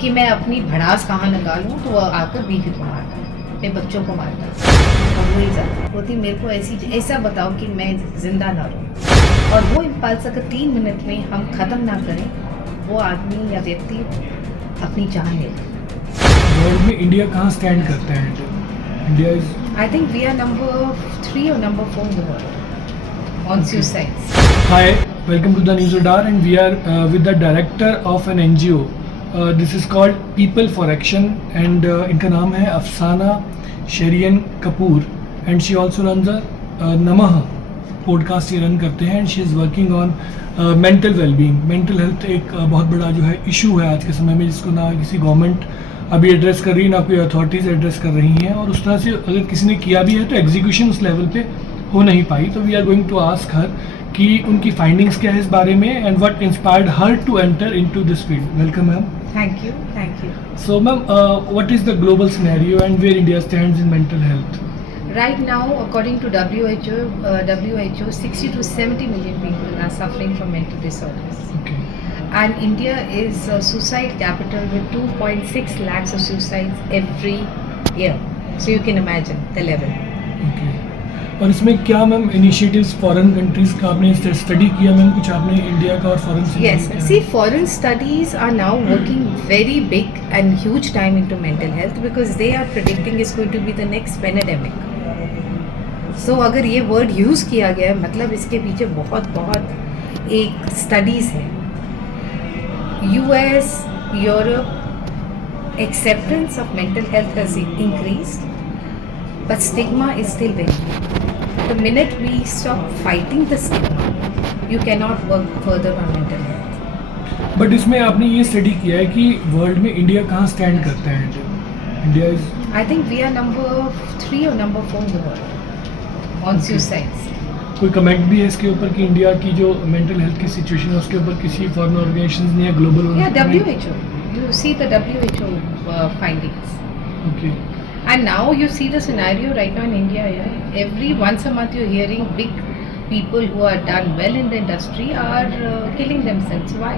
कि मैं अपनी भड़ास कहाँ निकालूँ, तो वो आकर बीवी को मारता है, अपने बच्चों को मारता है। और वही जाती होती, मेरे को ऐसा बताओ कि मैं ज़िंदा ना रहूँ। और वो इम्पल्स अगर 3 मिनट में हम ख़त्म ना करें, वो आदमी या व्यक्ति अपनी जान ले ले। वर्ल्ड में इंडिया कहाँ स्टैंड करता है? India is I think we are number 3 और number 4 in the world on suicides. Hi, welcome to the News Radar, and we are with the director of an NGO. This is called People for Action, and इनका नाम है Afsana Sherian Kapoor, and she also runs a नमः podcast ये run करते हैं, and she is working on mental well-being. Mental health एक बहुत बड़ा जो है इशू है आज के समय में, जिसको ना किसी गवर्नमेंट अभी एड्रेस कर रही है, ना कोई अथॉरिटीज़ एड्रेस कर रही हैं, और उस तरह से अगर किसी ने किया भी है तो एग्जीक्यूशन उस लेवल पे हो नहीं पाई. तो we are going to ask her कि उनकी फाइंडिंग्स क्या है इस बारे में, and what inspired her to enter into this field. Welcome ma'am. Thank you, thank you. So ma'am, what is the global scenario and where India stands in mental health? Right now, according to WHO, 60 to 70 million people are suffering from mental disorders. Okay. And India is a suicide capital with 2.6 lakhs of suicides every year. So you can imagine the level. Okay. और इसमें क्या ma'am initiatives foreign countries का आपने study किया ma'am, कुछ आपने India का और फॉरेन से? Yes, see, foreign studies are now working very big and huge time into mental health because they are predicting it's going to be the next pandemic. So अगर ये word use किया गया है, मतलब इसके पीछे बहुत बहुत एक स्टडीज़ है. US, Europe, acceptance of mental health has increased, but stigma is still very high. The minute we stop fighting the stigma, you cannot work further on mental health. But इसमें आपने ये स्टडी किया है कि world में India कहाँ stand करता है? India is I think we are number 3 or number 4 in the world on suicides. कोई कमेंट भी है इसके ऊपर कि इंडिया की जो मेंटल हेल्थ की सिचुएशन है उसके ऊपर किसी फॉरेन ऑर्गेनाइजेशंस ने या global? Yeah, WHO. You see the WHO findings. Okay. And now you see the scenario right now in India. Yeah? Every once a month you're hearing big people who are done well in the industry are killing themselves. Why?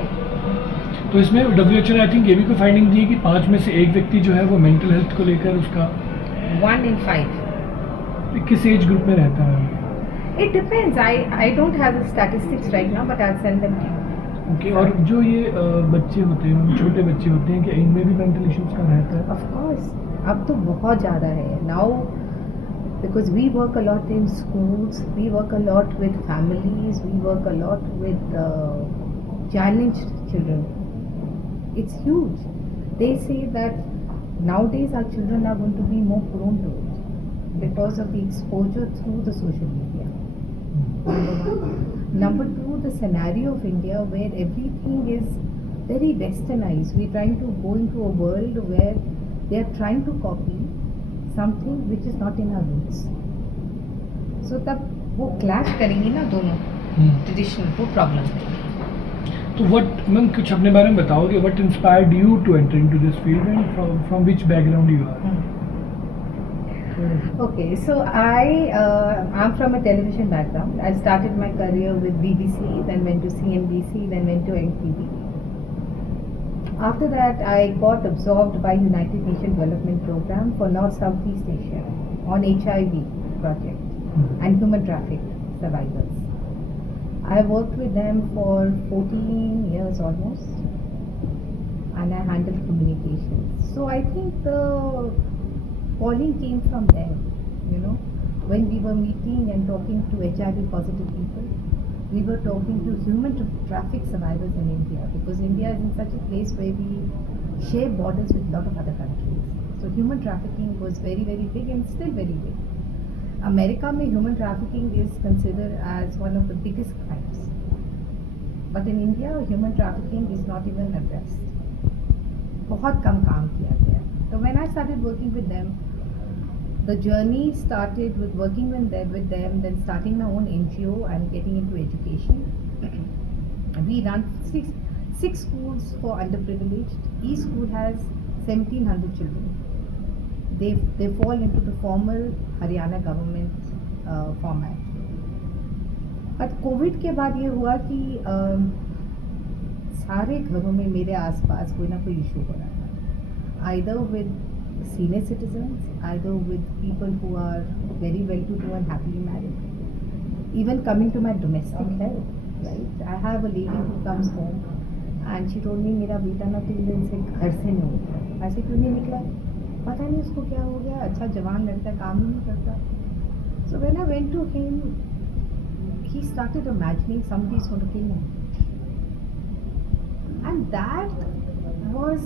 तो इसमें WHO ने I think ये भी कोई finding दी है कि 5 में से एक व्यक्ति जो है वो मेंटल हेल्थ को लेकर उसका 1 in 5. किस एज ग्रुप में रहता है? It depends. I don't have the statistics right now, but I'll send them to you. Okay. और जो ये बच्चे होते हैं, छोटे बच्चे होते हैं, क्या इनमें भी मेंटल इश्यूज का रहता है? Of course. अब तो बहुत ज़्यादा है. Now, because we work a lot in schools, we work a lot with families, we work a lot with challenged children. It's huge. They say that nowadays our children are going to be more prone to it because of the exposure through the social media. Number one. Number two, the scenario of India where everything is very westernized. We're trying to go into a world where they are trying to copy something which is not in our roots. So तब वो clash करेंगी ना दोनों traditional, वो problem है. तो what ma'am, कुछ अपने बारे में बताओगे? What inspired you to enter into this field and from which background you are? Okay, so I'm from a television background. I started my career with BBC, then went to CNBC, then went to NTV. After that, I got absorbed by United Nations Development Program for North Southeast Asia on HIV project and human traffic survivors. I worked with them for 14 years almost, and I handled communications. So I think the calling came from there, you know. When we were meeting and talking to HIV positive people, we were talking to human traffic survivors in India, because India is in such a place where we share borders with a lot of other countries. So human trafficking was very, very big and still very big. America में human trafficking is considered as one of the biggest crimes. But in India, human trafficking is not even addressed. बहुत कम काम किया गया. So when I started working with them, the journey started with working with them, then starting my own NGO and getting into education. We run six schools for underprivileged. Each school has 1,700 children. They fall into the formal Haryana government format. But COVID के बाद ये हुआ कि सारे घरों में मेरे आसपास कोई ना कोई इशू हो रहा था. either with senior citizens, either with people who are very well-to-do and happily married. Even coming to my domestic help, right? I have a lady who comes home and she told me मेरा बेटा ना 3 दिन से घर से नहीं निकला. ऐसे क्यों नहीं निकला? पता नहीं उसको क्या हो गया. अच्छा जवान लड़का काम ही नहीं करता. So when I went to him, he started imagining somebody is going to kill him. And that was,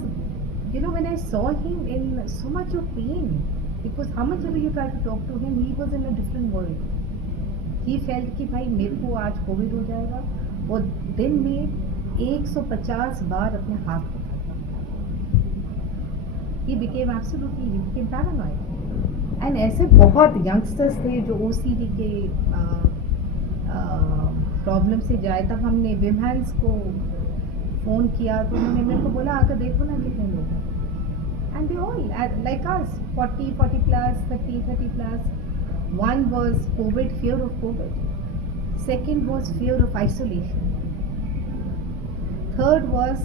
you know, when I saw him in so much of pain, because how much ever you try to talk to him, he was in a different world. He felt कि भाई मेरे को आज Covid हो जाएगा. वो दिन में 150 बार अपने हाथ उठाता. He became paranoid. And ऐसे बहुत यंगस्टर्स थे जो OCD के प्रॉब्लम से जाए. तब हमने विमेंस को फ़ोन किया तो उन्होंने मेरे को बोला आकर देखो ना कितने लोग हैं. And they all like us 40 plus 30 plus. One was COVID, fear of COVID. Second was fear of isolation. Third was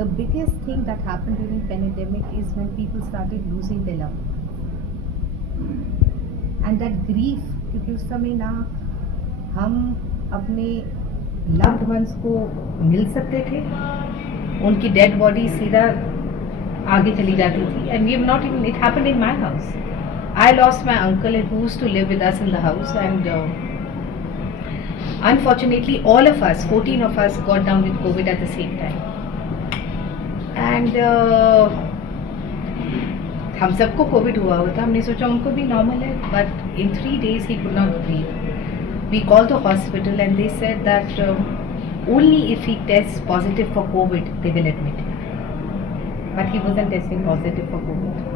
the biggest thing that happened during pandemic is when people started losing their loved ones. And that grief, क्योंकि उस समय ना हम अपने loved ones को मिल सकते थे, उनकी dead body सीधा आगे चली जाती थी. And we have not even, it happened in my house. I lost my uncle who used to live with us in the house, and unfortunately all of us, 14 of us, got down with COVID at the same time. And हम सबको Covid हुआ था. हमने सोचा उनको भी normal है, but in 3 days he could not breathe. We called the hospital and they said that only if he tests positive for COVID they will admit him. But he wasn't testing positive for COVID.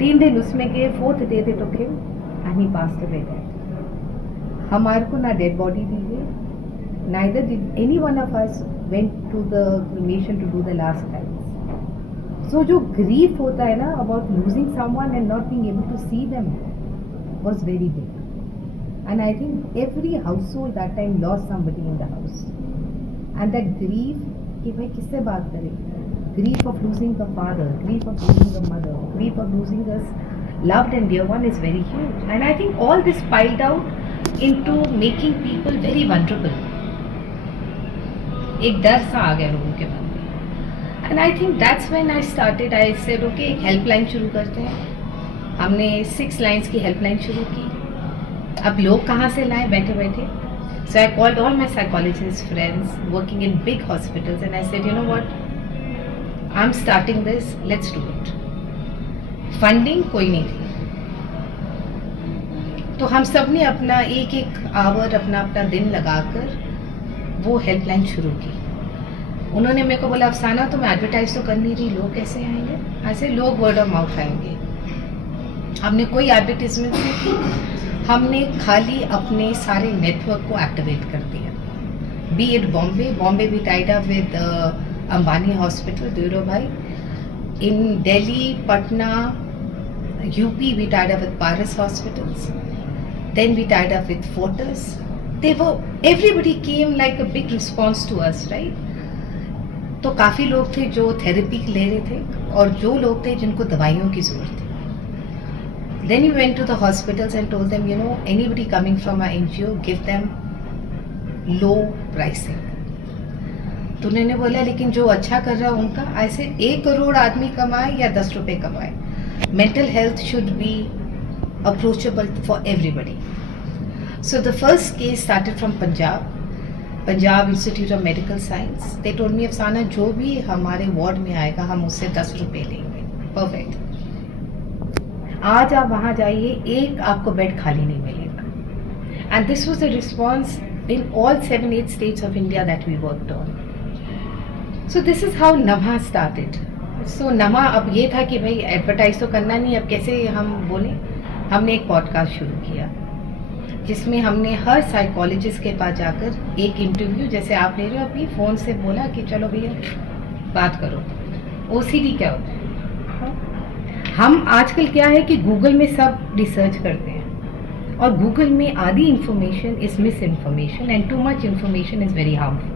3 दिन उसमें गए. 4th day they took him and he passed away there. हमारे को ना dead body दी गई. Neither did any one of us went to the cremation to do the last rites. So जो grief होता है ना about losing someone and not being able to see them was very big. And I think every household that time lost somebody in the house. And that grief कि भाई किससे बात करें. Grief of losing the father, grief of losing the mother, grief of losing this loved and dear one is very huge. And I think all this piled out into making people very vulnerable. एक डर सा आ गया लोगों के मन में. And I think that's when I started. I said, okay, एक helpline शुरू करते हैं. हमने 6 लाइन्स की हेल्पलाइन शुरू की. अब लोग कहाँ से लाएं बैठे बैठे. So I called all my psychologist friends working in big hospitals and I said, you know what, I'm starting this, let's do it. Funding कोई नहीं थी, तो हम सब ने अपना एक आवर अपना दिन लगाकर वो हेल्पलाइन शुरू की. उन्होंने मेरे को बोला अफसाना तुम एडवर्टाइज तो कर नहीं रही, लोग कैसे आएंगे. ऐसे लोग वर्ड ऑफ माउथ आएंगे. हमने कोई एडवर्टीजमेंट नहीं की. हमने खाली अपने सारे नेटवर्क को एक्टिवेट कर दिया. Be it Bombay we tied up with Ambani hospital Dhirubhai. In Delhi, Patna, UP we tied up with Paras hospitals. Then we tied up with Fortis. Everybody came like a big response to us, right? तो काफ़ी लोग थे जो therapy ले रहे थे और जो लोग थे जिनको दवाइयों की ज़रूरत थी. Then we went to the hospitals and told them, you know, anybody coming from our NGO, give them low pricing. तो उन्होंने बोला लेकिन जो अच्छा कर रहा है उनका, ऐसे 1 करोड़ आदमी कमाए या 10 रुपये कमाए, mental health should be approachable for everybody. So the first case started from Punjab Institute of Medical Science. They told me अफसाना जो भी हमारे वार्ड में आएगा हम उससे 10 रुपये लेंगे. परफेक्ट. आज आप वहाँ जाइए, एक आपको बेड खाली नहीं मिलेगा. And this was the response in all 7-8 states of India that we worked on. So this is how Nama started. So Nama अब ये था कि भाई एडवर्टाइज तो करना नहीं, अब कैसे हम बोलें. हमने एक पॉडकास्ट शुरू किया जिसमें हमने हर साइकोलॉजिस्ट के पास जाकर एक इंटरव्यू, जैसे आप ले रहे हो अभी, फ़ोन से बोला कि चलो भैया बात करो, OCD क्या होता है. हम आजकल क्या है कि गूगल में सब रिसर्च करते हैं और गूगल में आधी information is miss information and too much information is very harmful.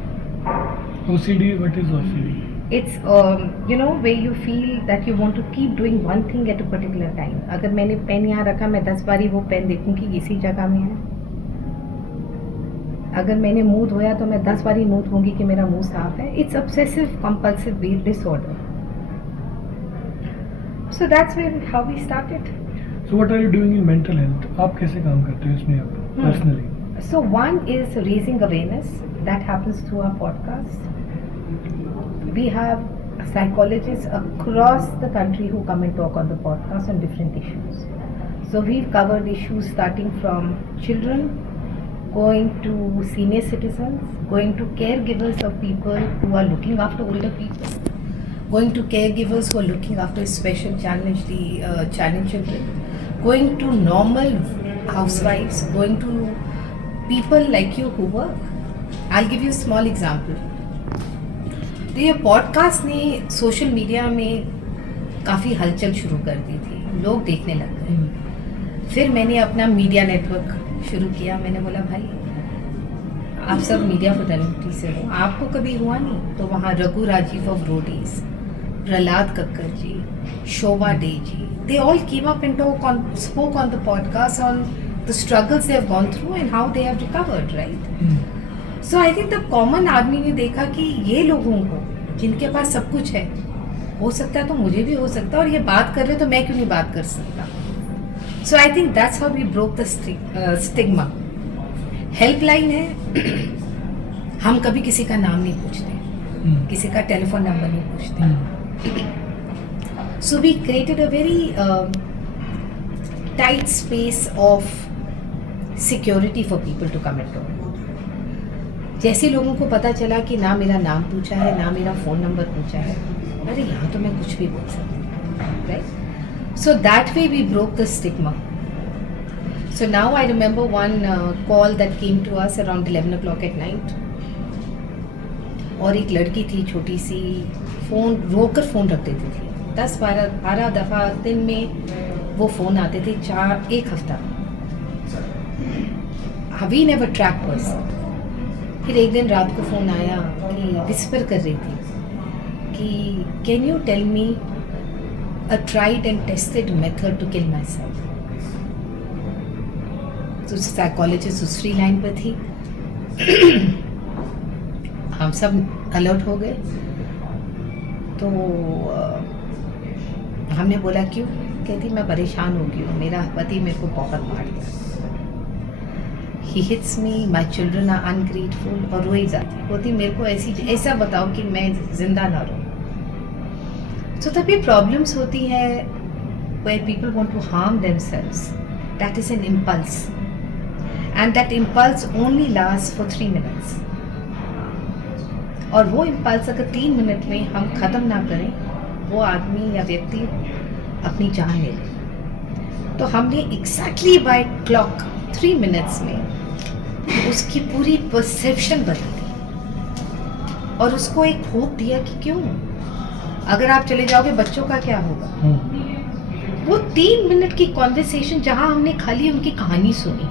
OCD, what is OCD? It's where you feel that you want to keep doing one thing at a particular time. अगर मैंने pen यहाँ रखा, मैं 10 बारी वो pen देखूंगी इसी जगह में है. अगर मैंने मुंह धोया तो मैं 10 बारी मुंह धोऊंगी कि मेरा मुंह साफ है. It's obsessive compulsive disorder. So that's how we started. So what are you doing in mental health? आप कैसे काम करते हो इसमें आप personally? So one is raising awareness that happens through our podcast. We have psychologists across the country who come and talk on the podcast on different issues. So we've covered issues starting from children, going to senior citizens, going to caregivers of people who are looking after older people, going to caregivers who are looking after special challenged children, going to normal housewives, going to people like you who work. I'll give you a small example. तो ये podcast ने social media में काफ़ी हलचल शुरू कर दी थी, लोग देखने लग गए. फिर मैंने अपना मीडिया नेटवर्क शुरू किया. मैंने बोला भाई आप सब मीडिया फर्टर्निटी से हो, आपको कभी हुआ नहीं? तो वहाँ Raghu Rajiv of Roadies, Prahlad Kakkar ji, Shobha De ji, they all came up and spoke on the podcast on the struggles they have gone through and how they have recovered, right? So I think the common आदमी ने देखा कि ये लोगों को जिनके पास सब कुछ है, हो सकता है तो मुझे भी हो सकता है, और ये बात कर रहे तो मैं क्यों नहीं बात कर सकता. So I think that's how we broke the stigma. Helpline है, हम कभी किसी का नाम नहीं पूछते, किसी का टेलीफोन नंबर नहीं पूछते. So we created a very tight space of security for people to come and talk. जैसे लोगों को पता चला कि ना मेरा नाम पूछा है, ना मेरा फ़ोन नंबर पूछा है, अरे यहाँ तो मैं कुछ भी बोल सकती हूँ, right? So that way we broke the stigma. So now I remember one call that came to us around 11 o'clock at night. और एक लड़की थी छोटी सी, फ़ोन रोकर फ़ोन रख देती थी. 10-12 दफ़ा दिन में वो फ़ोन आते थे, एक हफ्ता. We never track person. फिर एक दिन रात को फ़ोन आया कि विस्पर कर रही थी कि can you tell me a tried and tested method to kill myself. तो साइकोलॉजिस्ट दूसरी लाइन पर थी. हम सब अलर्ट हो गए. तो हमने बोला क्यों? कहती मैं परेशान हो गई हूँ, मेरा पति मेरे को बहुत मार दिया. He hits me, my children are ungrateful, और रोई जाती. बोलती मेरे को ऐसा बताओ कि मैं जिंदा ना रहूँ. तो तभी प्रॉब्लम्स होती है where people want to harm themselves. That is an impulse. And that impulse only lasts for 3 minutes. और वो इम्पल्स अगर 3 मिनट में हम ख़त्म ना करें, वो आदमी या व्यक्ति अपनी जान ले ले. तो हमने एग्जैक्टली बाय क्लॉक 3 मिनट्स में उसकी पूरी परसेप्शन बदल दी और उसको एक होप दिया कि क्यों, अगर आप चले जाओगे बच्चों का क्या होगा. वो 3 मिनट की कॉन्वर्सेशन जहाँ हमने खाली उनकी कहानी सुनी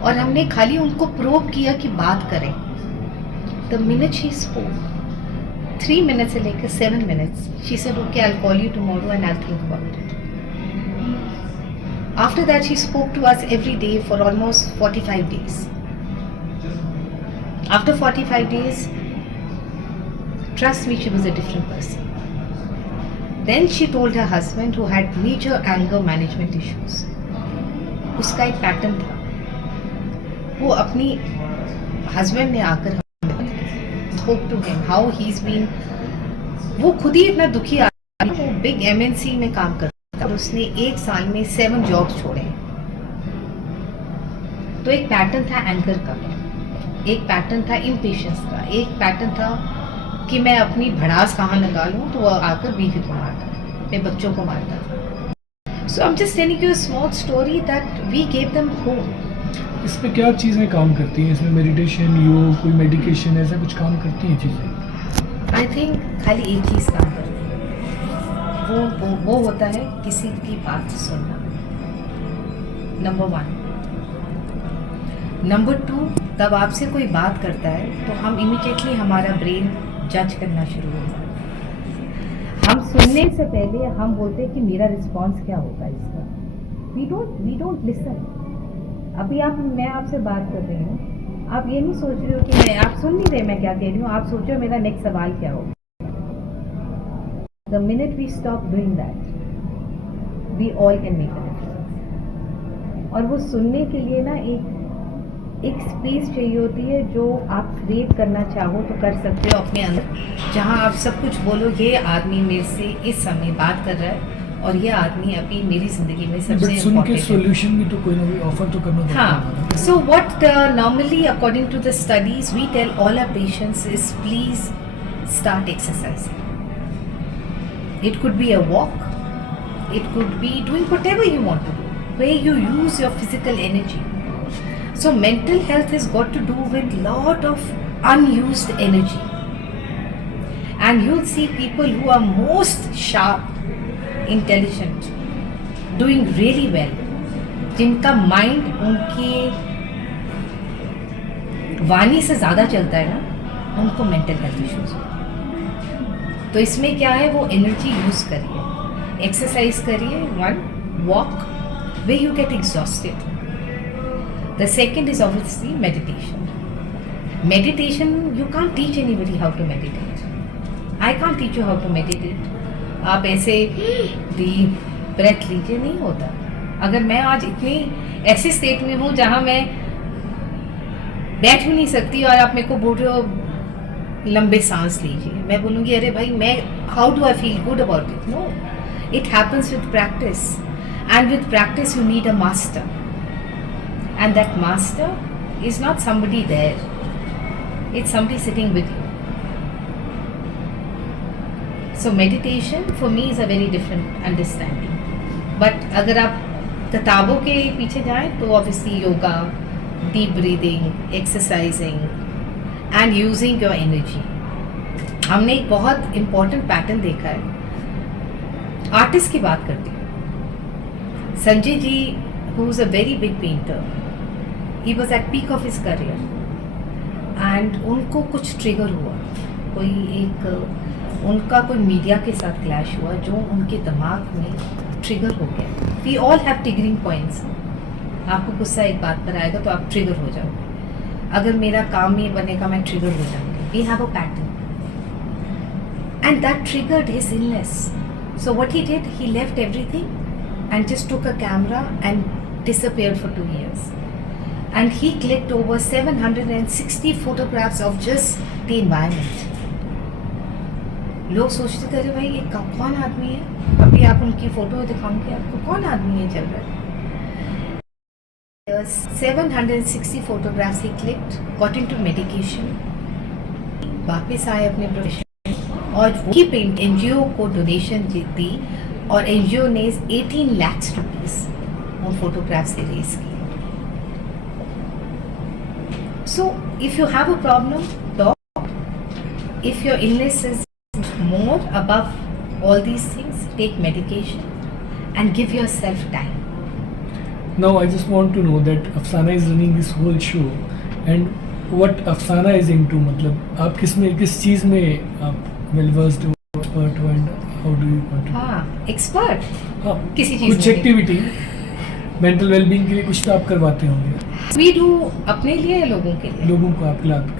और हमने खाली उनको प्रोब किया कि बात करें. The minute she spoke, 3 minute से लेकर 7 minutes, she said okay I will call you tomorrow and I will think about it. After that, she spoke to us every day for almost 45 days. After 45 days, trust me, she was a different person. Then she told her husband, who had major anger management issues. उसका एक pattern था. वो अपनी husband ने आकर spoke to him how he's been. वो खुद ही इतना दुखी आदमी, वो बिग MNC में काम करता और उसने 1 साल में 7 जॉब्स छोड़े. तो एक पैटर्न था एंगर का, एक पैटर्न था इम्पेशंस का, एक पैटर्न था कि मैं अपनी भड़ास कहाँ लगा लूँ, तो वो आकर बीवी को मारता, अपने बच्चों को मारता. So I am just telling you a small story that we gave them hope. इस पे क्या चीज़ें काम करती हैं? इसमें मेडिटेशन, योग, कोई मेडिकेशन, ऐसा कुछ काम करती हैं चीज़ें? आई थिंक खाली एक चीज़ काम करती है, वो होता है किसी की बात सुनना. नंबर 1. नंबर 2, तब आपसे कोई बात करता है तो हम इमीडिएटली हमारा ब्रेन जज करना शुरू हो जाता है. सुनने से पहले हम बोलते हैं कि मेरा रिस्पॉन्स क्या होगा इसका. We don't listen. अभी मैं आपसे बात कर रही हूँ, आप ये नहीं सोच रहे हो कि आप सुन नहीं रहे मैं क्या कह रही हूँ, आप सोचो मेरा नेक्स्ट सवाल क्या होगा. The minute we stop doing that we all can make a difference. और वो सुनने के लिए ना एक स्पेस चाहिए होती है जो आप क्रिएट करना चाहो तो कर सकते हो अपने अंदर, जहाँ आप सब कुछ बोलो ये आदमी मेरे से इस समय बात कर रहा है और ये आदमी अभी मेरी जिंदगी में सबसे बट सुन के सॉल्यूशन भी तो कोई ना कोई ऑफर तो करना पड़ता है. हाँ. So what normally according to the studies we tell all our patients is please start exercising. It could be a walk, it could be doing whatever you want to do where you use your physical energy. So mental health has got to do with lot of unused energy. And you'll see people who are most sharp, intelligent, doing really well, जिनका mind उनके वाणी से ज़्यादा चलता है ना, उनको mental health issues. तो इसमें क्या है, वो एनर्जी यूज़ करिए, एक्सरसाइज करिए, one walk where you get exhausted. The second is obviously meditation. Meditation, you can't teach anybody how to meditate. I can't teach you how to meditate. आप ऐसे deep breath लीजिए, नहीं होता. अगर मैं आज इतनी ऐसे स्टेट में हूँ जहाँ मैं बैठ भी नहीं सकती और आप मेरे को बोल रहे हो लंबे सांस लीजिए, मैं बोलूँगी अरे भाई मैं how do I feel good about it. No, it happens with practice. And with practice you need a master, and that master is not somebody there, it's somebody sitting with you. So meditation for me is a very different understanding. But अगर आप किताबों के पीछे जाएं तो obviously yoga, deep breathing, exercising and using your energy. हमने एक बहुत important pattern देखा है. आर्टिस्ट की बात करती हूँ. Sanjay ji, who is a very big painter, he was at peak of his career, and उनको कुछ ट्रिगर हुआ, उनका कोई मीडिया के साथ क्लैश हुआ जो उनके दिमाग में ट्रिगर हो गया. We all have triggering points. आपको गुस्सा एक बात पर आएगा तो आप ट्रिगर हो जाओगे. अगर मेरा काम ये बनेगा मैं ट्रिगर हो जाऊंगी. We have a pattern, and that triggered his illness. So what he did, he left everything and just took a camera and disappeared for 2 years. And he clicked over 760 photographs of just the environment. लोग सोचते थे अरे भाई ये कौन आदमी है, अभी आप उनकी फोटो दिखाऊंगे आपको कौन आदमी है चल रहा है. 760 photographs he clicked, got into medication, वापस आए अपने प्रोफेशन और वो पेंट एनजीओ को डोनेशन दी और एनजीओ ने 18 लाख रुपीस उन फोटोग्राफ से रेज किए. So if you have a problem talk. If your illness is more above all these things, take medication and give yourself time. Now I just want to know that Afsana is running this whole show and what Afsana is into. मतलब आप किस चीज़ में आप well versed हो, expert हो, and how do you want to? हाँ, expert हाँ, किसी चीज़ कुछ में एक्टिविटी मेंटल वेलबींग के लिए कुछ तो आप करवाते होंगे. वी डू अपने लिए या लोगों के लिए. लोगों को आप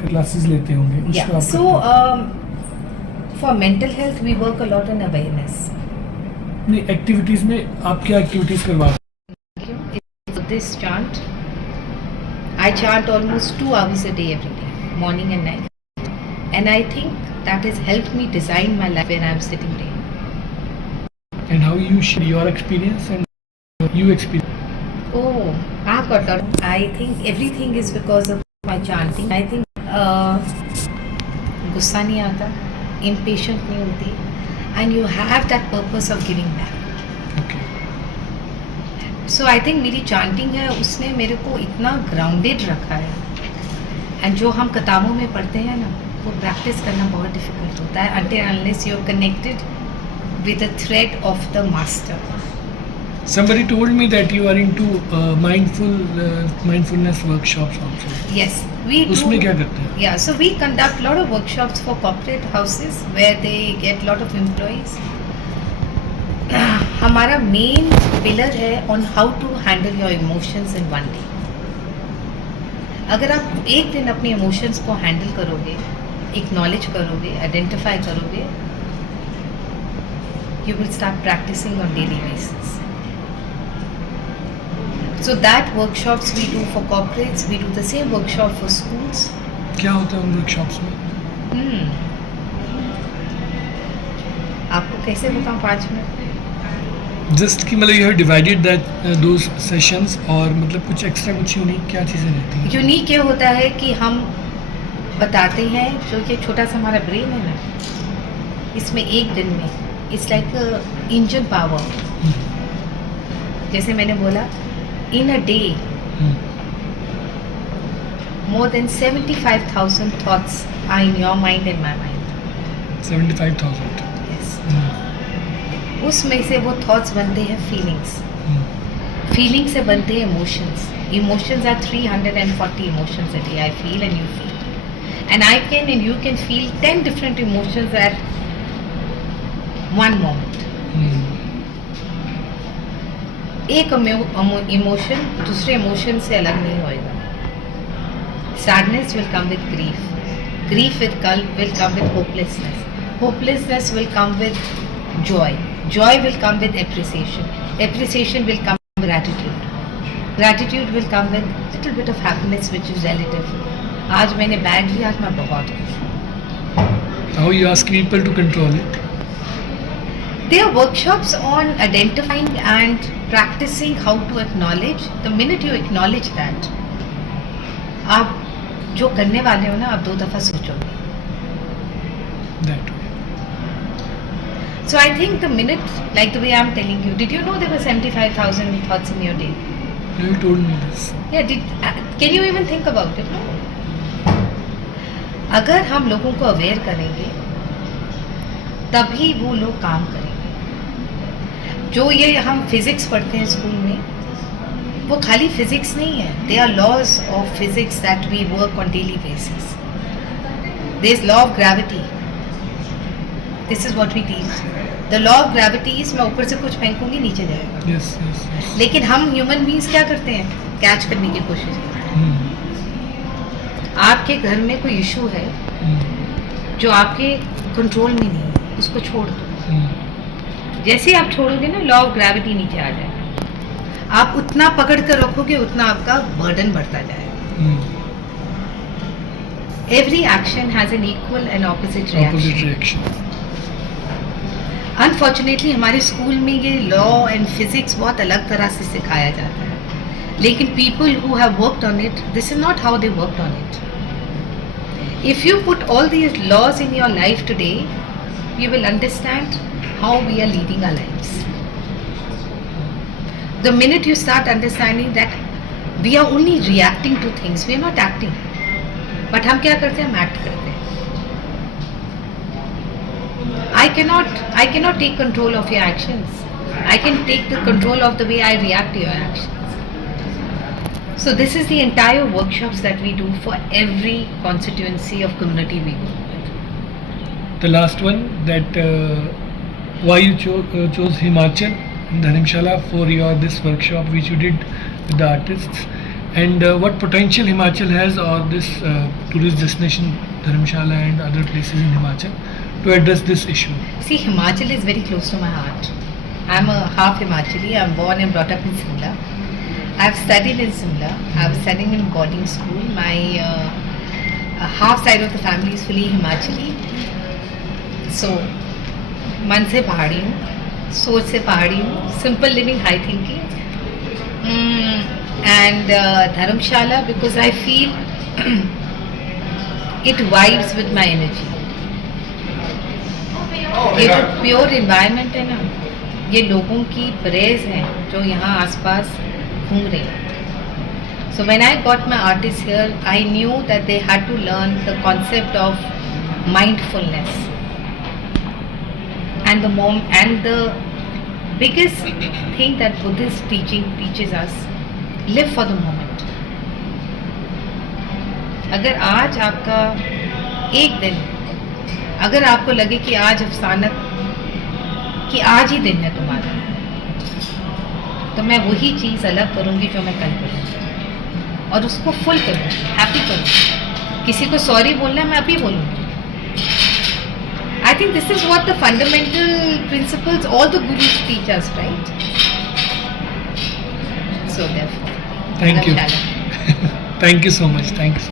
क्लासेस लेते होंगे कुछ तो आप सो करते होंगे. For mental health we work a lot on awareness. नहीं, एक्टिविटीज़ में आप क्या एक्टिविटीज़ करवाते This chant, I chant almost 2 hours a day every day, morning and night, and I think that has helped me design my life where I am sitting today. and how you share your experience and you experience? Oh, I've got that. I think everything is because of my chanting. I think गुस्सा नहीं आता, impatient नहीं होती, and you have that purpose of giving back. Okay. So I think मेरी chanting है उसने मेरे को इतना ग्राउंडेड रखा है. एंड जो हम किताबों में पढ़ते हैं ना, वो प्रैक्टिस करना बहुत डिफिकल्ट होता है until unless you are connected with the thread of the master. Somebody told me that you are into mindfulness workshops also. Yes, we do. उसमें क्या करते हैं? Yeah, so we conduct lot of workshops for corporate houses where they get lot of employees हमारा main pillar है on how to handle your emotions in one day. अगर आप एक दिन अपने इमोशंस को हैंडल करोगे, एक्नॉलेज करोगे, आइडेंटिफाई करोगे, you will start practicing on daily basis. So that workshops we do for corporates, we do the same workshop for schools. क्या होता है उन वर्कशॉप्स में? आपको कैसे बताऊं 5 मिनट? जस्ट कि मतलब you have divided that those sessions, और मतलब कुछ एक्स्ट्रा कुछ यूनिक क्या चीज़ें रहती हैं? यूनिक ये होता है कि हम बताते हैं, जो ये छोटा सा हमारा ब्रेन है ना, इसमें एक दिन में इट्स लाइक इंजन पावर। जैसे मैंने बोला, इन a day more than 75,000 thoughts are in your mind and my mind. 75,000. Yes. उसमें से वो thoughts बनते हैं feelings. Feelings से बनते हैं emotions. Emotions are 340 emotions a day. I feel and you feel. And I can and you can feel 10 different emotions at one moment. एक emotion दूसरे इमोशन से अलग नहीं होएगा। Sadness will come with grief. Grief will come with hopelessness. Hopelessness will come with joy. Joy will come with appreciation. Appreciation will come with gratitude. Gratitude will come with little bit of happiness which is relative. आज मैंने bag लिया, आज मैं बहुत खुश हूँ। How you ask people to control it? There are workshops on identifying and practicing how to acknowledge. The minute you acknowledge that, आप जो करने वाले हो ना, आप 2 दफ़ा सोचोगे। That way. So I think the minute, like the way I'm telling you, did you know there were 75,000 thoughts in your day? You told me this. Yeah, can you even think about it? No? अगर हम लोगों को aware करेंगे, तभी वो लोग काम करेंगे। जो ये हम फिजिक्स पढ़ते हैं स्कूल में, वो खाली फिजिक्स नहीं है। They are laws of physics that we work on daily basis. There is law of gravity, this is what we teach. The law of gravity is, मैं ऊपर से कुछ फेंकूंगी, नीचे जाएगा। Yes, yes, yes. लेकिन हम ह्यूमन बीइंग्स क्या करते हैं? कैच करने की कोशिश करते हैं। आपके घर में कोई इशू है जो आपके कंट्रोल में नहीं है, उसको छोड़ दो। जैसे ही आप छोड़ोगे ना, लॉ ऑफ ग्रेविटी नीचे आ जाएगा। आप उतना पकड़ कर रखोगे, उतना आपका बर्डन बढ़ता जाएगा। Every action has an equal and opposite reaction. Unfortunately हमारे स्कूल में ये लॉ एंड फिजिक्स बहुत अलग तरह से सिखाया जाता है, लेकिन people who have worked on it, this is not how they worked on it. If you put all these laws in your life today, you will understand how we are leading our lives. The minute you start understanding that we are only reacting to things, we are not acting. But हम क्या करते हैं? हम act करते हैं। I cannot take control of your actions. I can take the control of the way I react to your actions. So this is the entire workshops that we do for every constituency of community we work with. The last one, that why you chose Himachal and Dharamshala for your this workshop which you did with the artists, and what potential Himachal has, or this tourist destination Dharamshala and other places in Himachal to address this issue. See, Himachal is very close to my heart. I'm a half Himachali. I'm born and brought up in Simla. I've studied in Simla. I was studying in boarding school. My half side of the family is fully Himachali. So, मन से पहाड़ी हूँ, सोच से पहाड़ी हूँ, simple living, high thinking, and Dharamshala because I feel it vibes with my energy. ये जो प्योर इन्वायरमेंट है ना, ये लोगों की प्रेज हैं जो यहाँ आसपास घूम रहे हैं। So when I got my artist here, I knew that they had to learn the concept of mindfulness. And the biggest thing that Buddhist teaching teaches us, live for the moment. अगर आज आपका एक दिन, अगर आपको लगे कि आज अफसाना, कि आज ही दिन है तुम्हारा, तो मैं वही चीज़ अलग करूँगी जो मैं कल करूँगी और उसको फुल करूँगी, हैप्पी करूँगी। किसी को सॉरी बोलना है मैं अभी बोलूँगी। I think this is what the fundamental principles all the gurus teach us, right? So therefore, Thank you. challenge. Thank you so much. Thanks.